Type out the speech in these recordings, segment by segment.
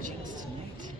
Jinx tonight.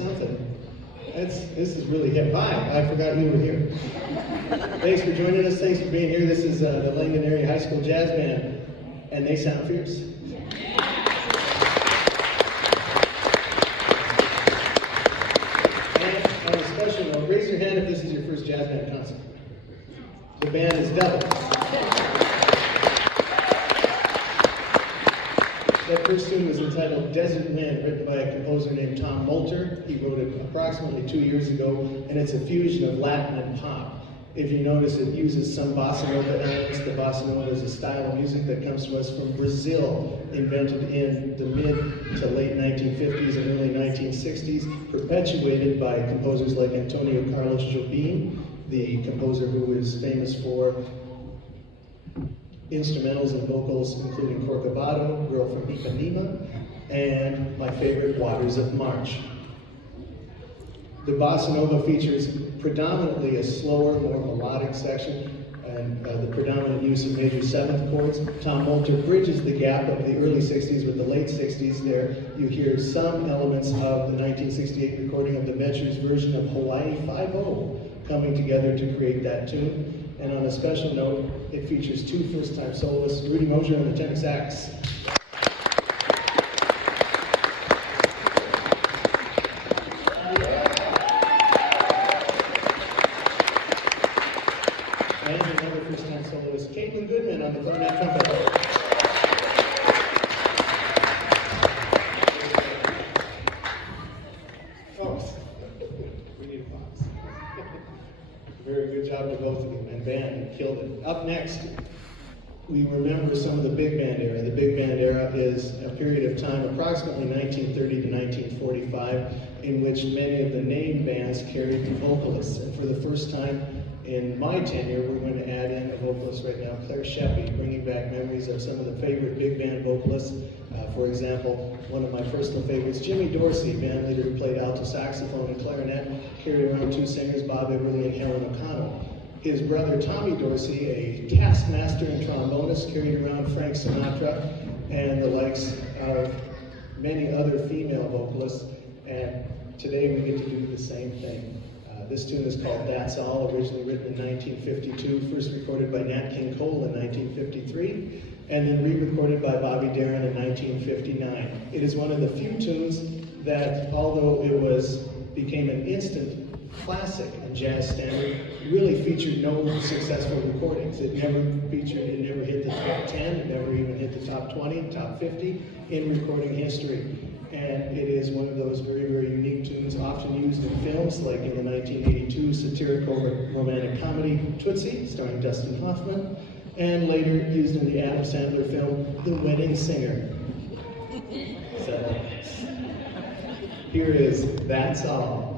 something. This is really hip. Hi, I forgot you were here. Thanks for joining us. Thanks for being here. This is the Langdon Area High School Jazz Band, and they sound fierce. And on a special note, raise your hand if this is your first jazz band concert. The band is double. That first tune was entitled Desert Wind, written by a composer named Tom Moulter. He wrote it approximately 2 years ago, and it's a fusion of Latin and pop. If you notice, it uses some bossa nova elements. The bossa nova is a style of music that comes to us from Brazil, invented in the mid to late 1950s and early 1960s, perpetuated by composers like Antonio Carlos Jobim, the composer who is famous for instrumentals and vocals, including Corcovado, Girl from Ipanema, and my favorite, Waters of March. The bossa nova features predominantly a slower, more melodic section, and the predominant use of major seventh chords. Tom Moulter bridges the gap of the early 60s with the late 60s there. You hear some elements of the 1968 recording of the Ventures version of Hawaii 5-0 coming together to create that tune. And on a special note, it features two first-time soloists, Rudy Mosier on the tenor sax. And another first-time soloist, Caitlin Goodman on the clarinet trumpet. Oh, we need a box. Very good job to both of you, and band, you killed it. Up next, we remember some of the big band era. The big band era is a period of time, approximately 1930 to 1945, in which many of the name bands carried the vocalists. And for the first time in my tenure, we're going to add in a vocalist right now, Claire Sheppy, bringing back memories of some of the favorite big band vocalists. For example, one of my personal favorites, Jimmy Dorsey, band leader who played alto saxophone and clarinet, carried around two singers, Bob Everly and Helen O'Connell. His brother, Tommy Dorsey, a taskmaster and trombonist, carried around Frank Sinatra and the likes of many other female vocalists. And today we get to do the same thing. This tune is called That's All, originally written in 1952, first recorded by Nat King Cole in 1953, and then re-recorded by Bobby Darin in 1959. It is one of the few tunes that, although it became an instant classic and jazz standard, really featured no successful recordings. It never hit the top 10, it never even hit the top 20, top 50 in recording history. And it is one of those very, very unique tunes, often used in films like in the 1982 satirical romantic comedy Tootsie, starring Dustin Hoffman, and later used in the Adam Sandler film The Wedding Singer. So, here is That's All.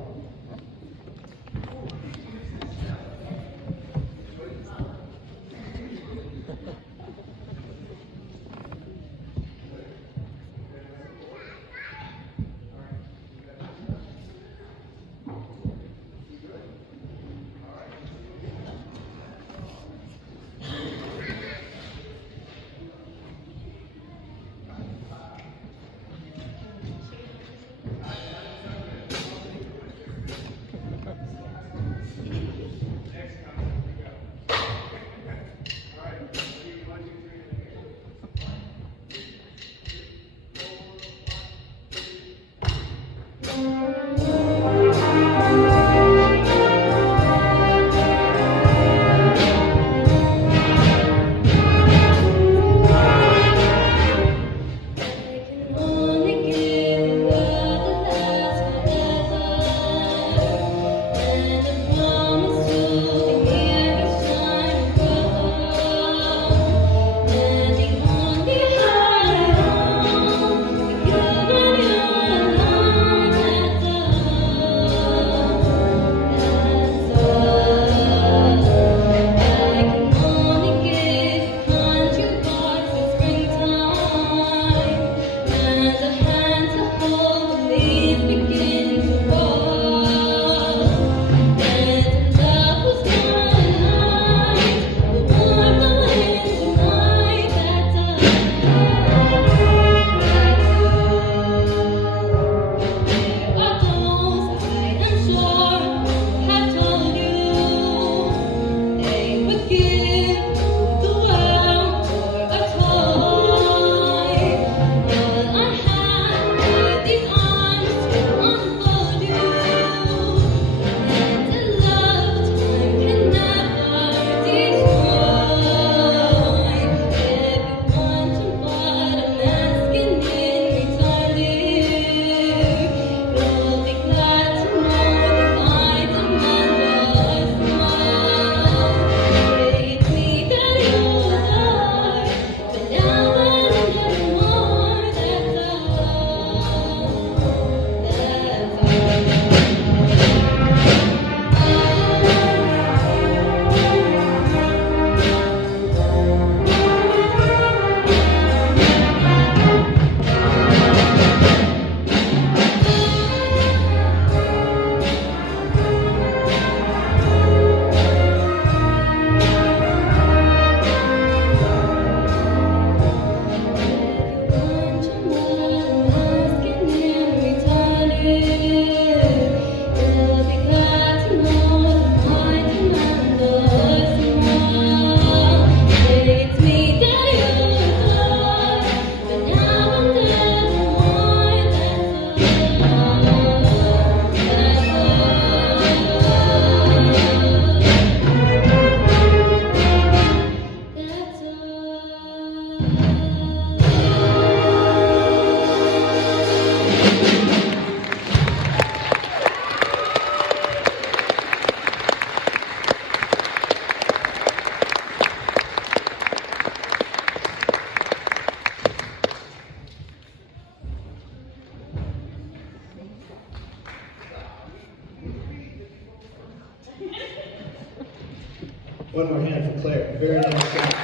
One more hand for Claire. Very nice job.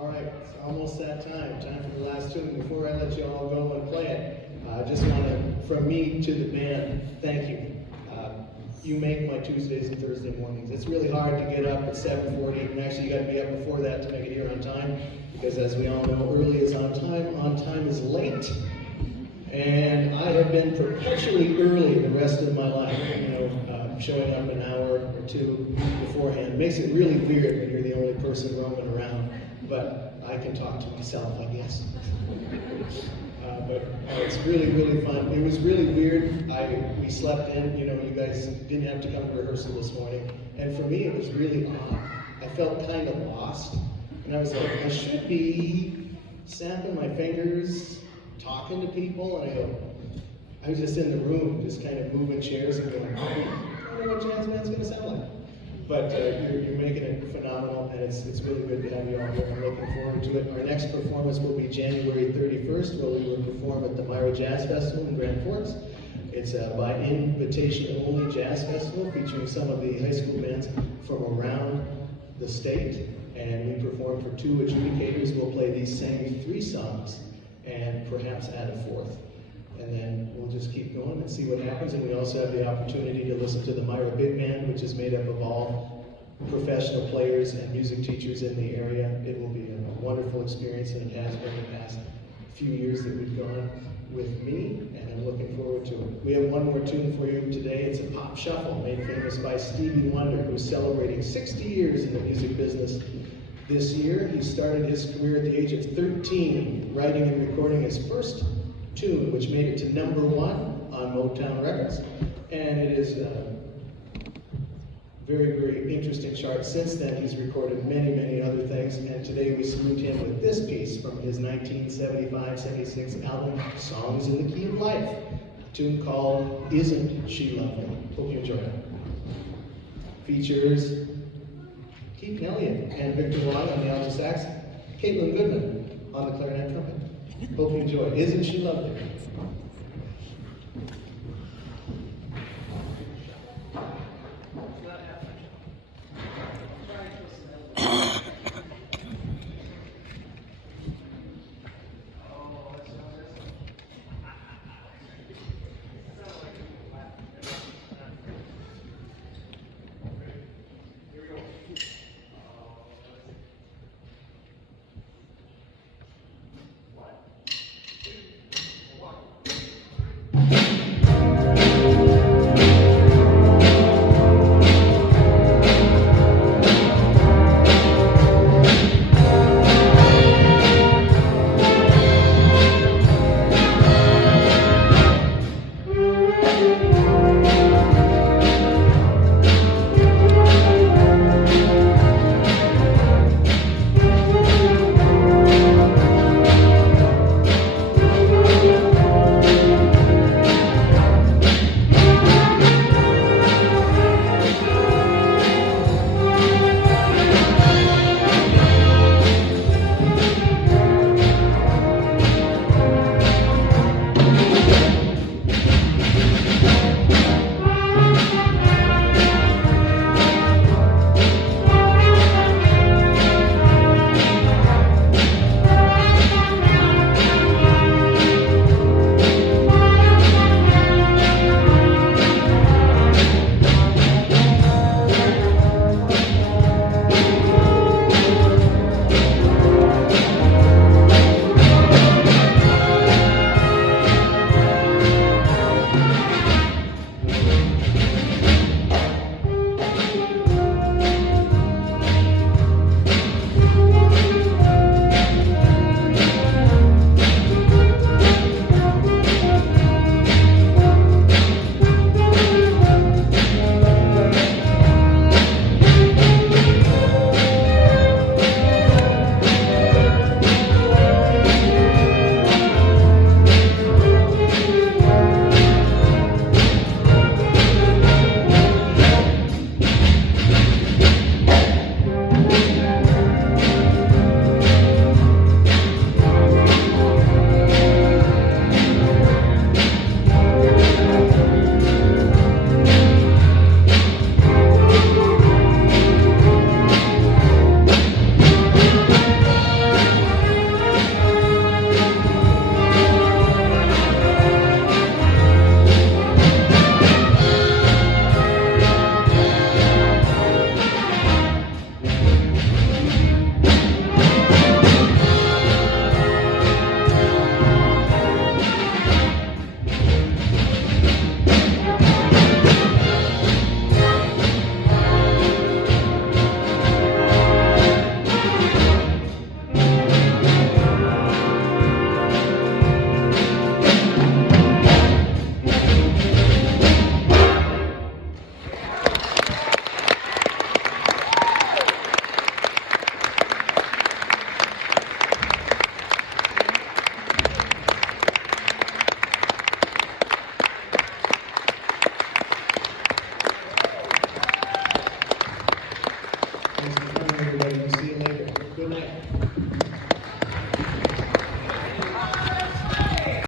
All right, it's almost that time. Time for the last tune. Before I let you all go and play it, I just want to, from me to the band, thank you. You make my Tuesdays and Thursday mornings. It's really hard to get up at 7:40, and actually you got to be up before that to make it here on time, because as we all know, early is on time is late. And I have been perpetually early the rest of my life, showing up an hour or two beforehand. It makes it really weird when you're the only person roaming around, but I can talk to myself, I guess. But it's really, really fun. It was really weird. We slept in, you guys didn't have to come to rehearsal this morning. And for me, it was really odd. I felt kind of lost. And I was like, I should be snapping my fingers, talking to people. And I was just in the room, just kind of moving chairs and going, I don't know what jazz band's going to sound like. But you're making it phenomenal, and it's really good to have you all here. I'm looking forward to it. Our next performance will be January 31st, where we will perform at the Myra Jazz Festival in Grand Forks. It's a by invitation only jazz festival featuring some of the high school bands from around the state, and we perform for 2 adjudicators. We'll play these same 3 songs and perhaps add a 4th. And then we'll just keep going and see what happens. And we also have the opportunity to listen to the Myra Big Band, which is made up of all professional players and music teachers in the area. It will be a wonderful experience, and it has been the past few years that we've gone with me, and I'm looking forward to it. We have one more tune for you today. It's a pop shuffle made famous by Stevie Wonder, who's celebrating 60 years in the music business this year. He started his career at the age of 13, writing and recording his first tune, which made it to #1 on Motown Records, and it is a very, very interesting chart. Since then, he's recorded many, many other things, and today we salute him with this piece from his 1975-76 album, Songs in the Key of Life, a tune called Isn't She Lovely? Hope you enjoy it. Features Keith Elliott and Victor Wong on the alto sax, Caitlin Goodman on the clarinet trumpet. Hope you enjoy. Isn't She Lovely?